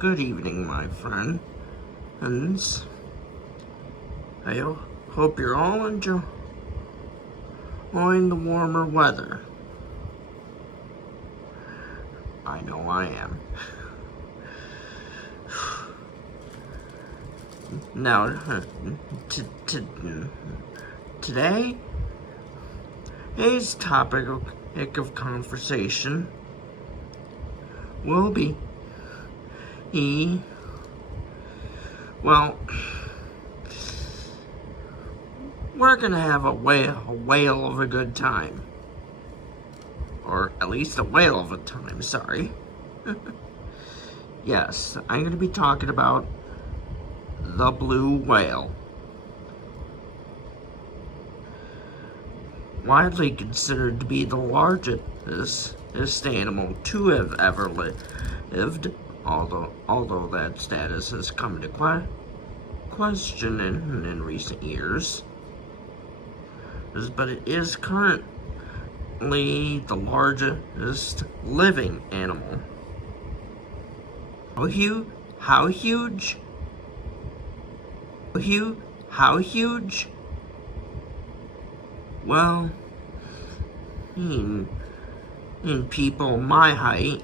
Good evening, my friend. And I hope you're all enjoying the warmer weather. I know I am. Now, today's topic of conversation will be we're gonna have a whale of a good time. Or at least a whale of a time, sorry. Yes, I'm gonna be talking about the blue whale. Widely considered to be the largest animal to have ever lived, although that status has come into question in recent years. But it is currently the largest living animal. How huge? How huge? Well, in people my height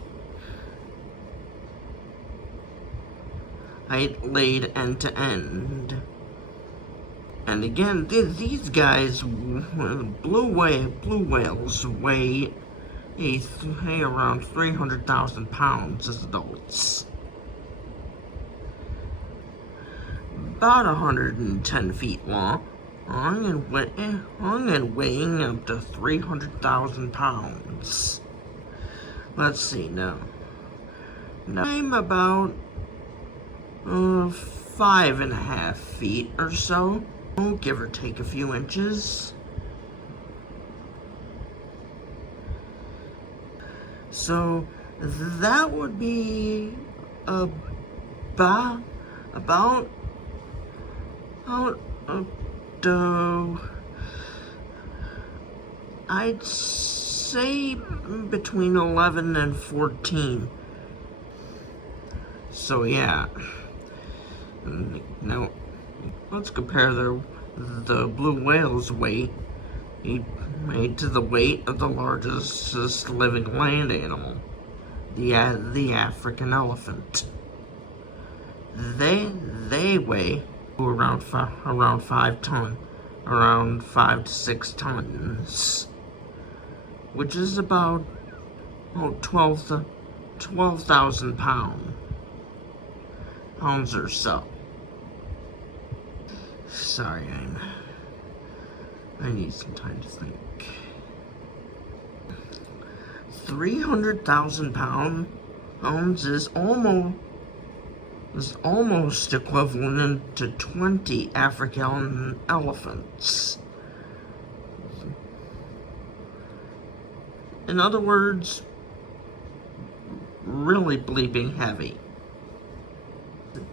laid end to end. And again, these guys, blue whales weigh around 300,000 pounds as adults. About 110 feet long and weighing up to 300,000 pounds. Let's see now. I'm about 5.5 feet or so, give or take a few inches. So that would be about I'd say between 11 and 14. So yeah. Now let's compare the blue whale's weight to the weight of the largest living land animal, the African elephant. They weigh around 5 to 6 tons, which is about 12,000 pounds or so. Sorry, I need some time to think. 300,000 pounds is almost equivalent to 20 African elephants. In other words, really bleeping heavy.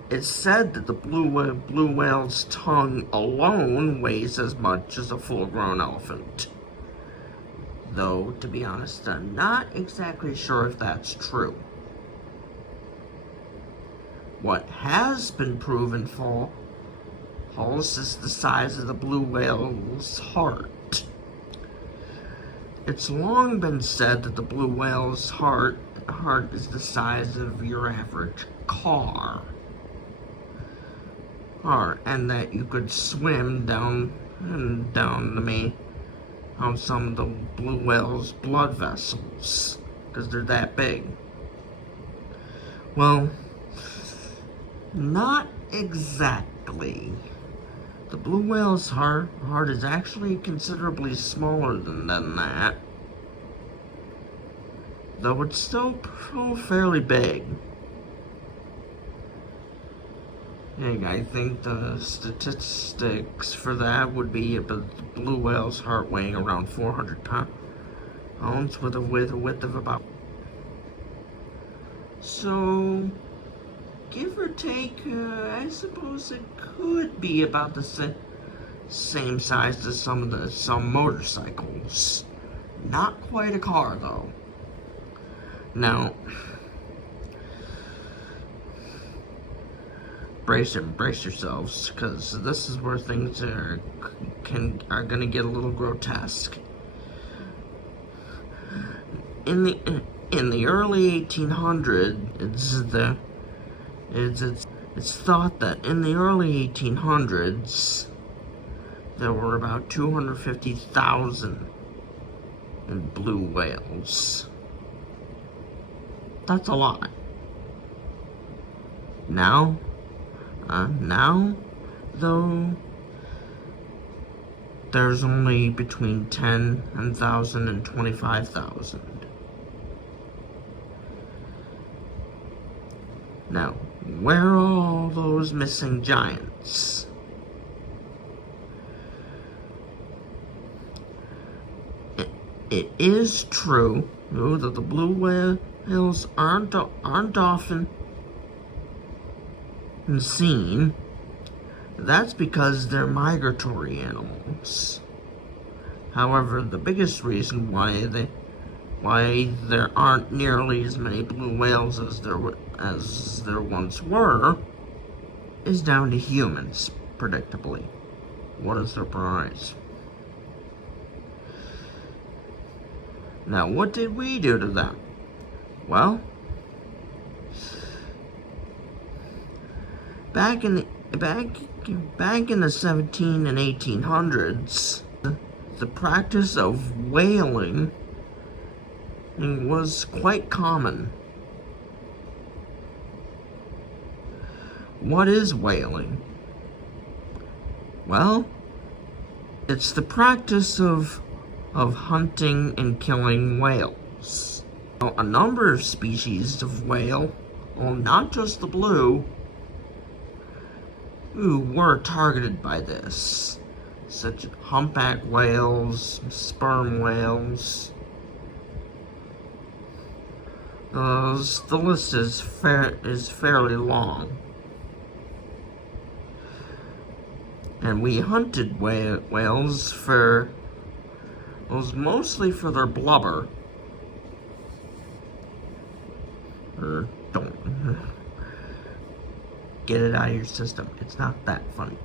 It's said that the blue whale's tongue alone weighs as much as a full-grown elephant. Though, to be honest, I'm not exactly sure if that's true. What has been proven false is the size of the blue whale's heart. It's long been said that the blue whale's heart is the size of your average car. And that you could swim down some of the blue whale's blood vessels, because they're that big. Well, not exactly. The blue whale's heart is actually considerably smaller than that, though it's still fairly big. I think the statistics for that would be the blue whale's heart weighing around 400 pounds with a width of about. So, give or take, I suppose it could be about the same size as some motorcycles. Not quite a car, though. Now, brace yourselves, because this is where things are gonna get a little grotesque. In the early 1800s, it's thought that in the early 1800s there were about 250,000 blue whales. That's a lot. Now, though, there's only between 10,000 and 25,000. Now, where are all those missing giants? It is true that the blue whales aren't often seen. That's because they're migratory animals. However, the biggest reason why there aren't nearly as many blue whales as there once were is down to humans, predictably. What a surprise. Now, what did we do to them? Well, back in the 17 and 1800s, the practice of whaling was quite common. What is whaling? Well, it's the practice of hunting and killing whales. Now, a number of species of whale, well, not just the blue, who were targeted by this, such as humpback whales, sperm whales. The list is fairly long. And we hunted whales mostly for their blubber. Or don't get it out of your system. It's not that funny.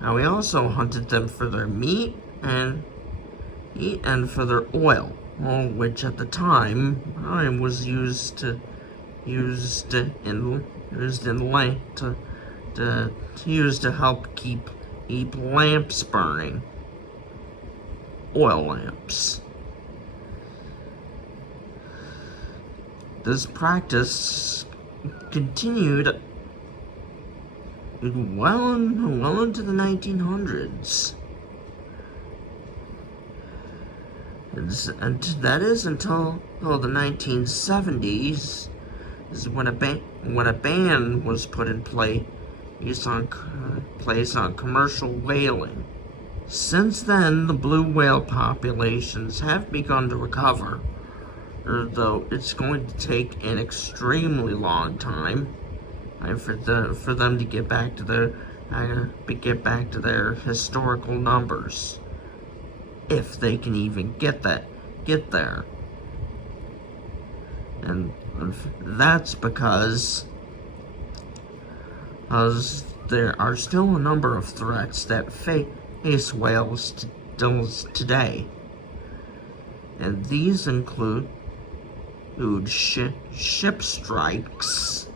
Now, we also hunted them for their meat and for their oil, which at the time was used to help keep lamps burning, oil lamps. This practice continued well into the 1900s. And that is until the 1970s, is when a ban was put in place on commercial whaling. Since then, the blue whale populations have begun to recover, though it's going to take an extremely long time for them to get back to their historical numbers, if they can even get there. And that's because there are still a number of threats that face whales today, and these include ship strikes,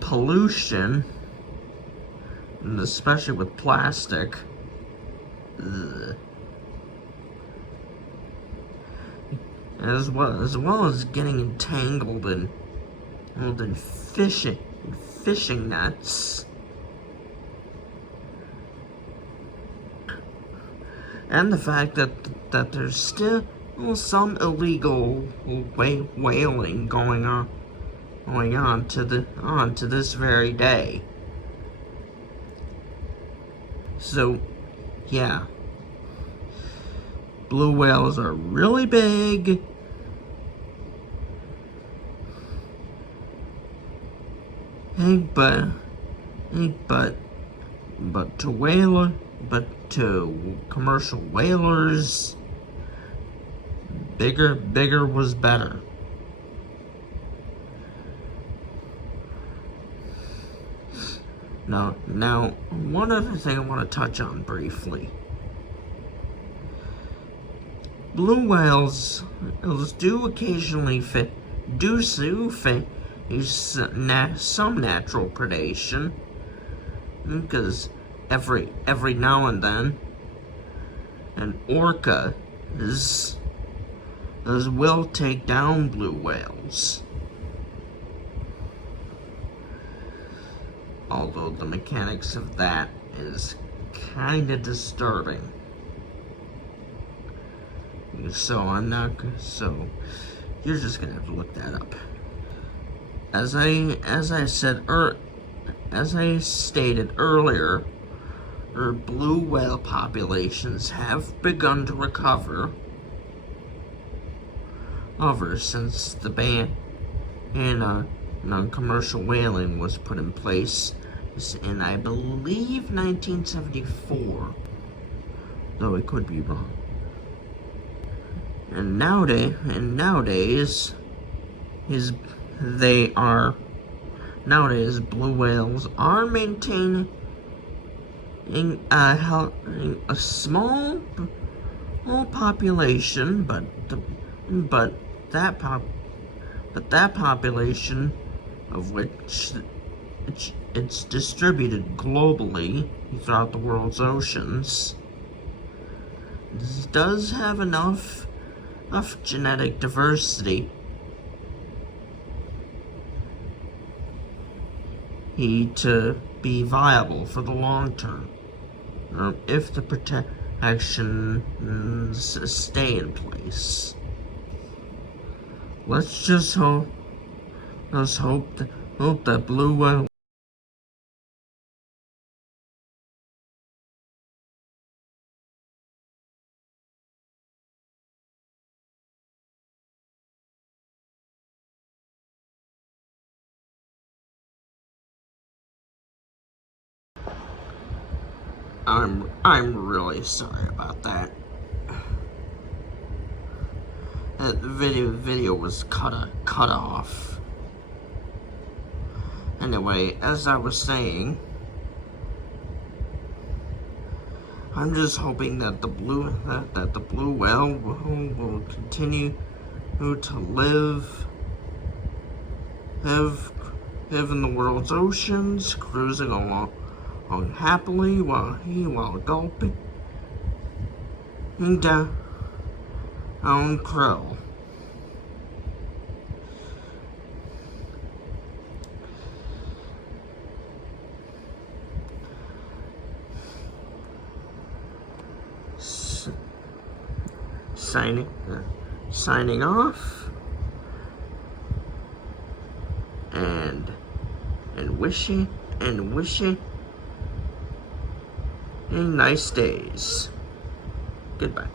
pollution, and especially with plastic, as well as getting entangled in fishing nets, and the fact that there's still some illegal whaling going on to this very day. So, yeah, blue whales are really big, but to commercial whalers, Bigger was better. Now, one other thing I want to touch on briefly. Blue whales do occasionally face some natural predation, because every now and then an orca will take down blue whales. Although the mechanics of that is kind of disturbing. So you're just gonna have to look that up. As I stated earlier, blue whale populations have begun to recover since the ban on non-commercial whaling was put in place in, I believe, 1974, though it could be wrong. And nowadays, blue whales are maintaining a small population, but that population, of which it's distributed globally throughout the world's oceans, does have enough genetic diversity to be viable for the long term, if the protections stay in place. Let's just hope that blue whale I'm really sorry about that. The video was cut off. Anyway, as I was saying, I'm just hoping that the blue whale will continue to live in the world's oceans, cruising along happily while gulping down krill. Signing off, and wishing nice days. Goodbye.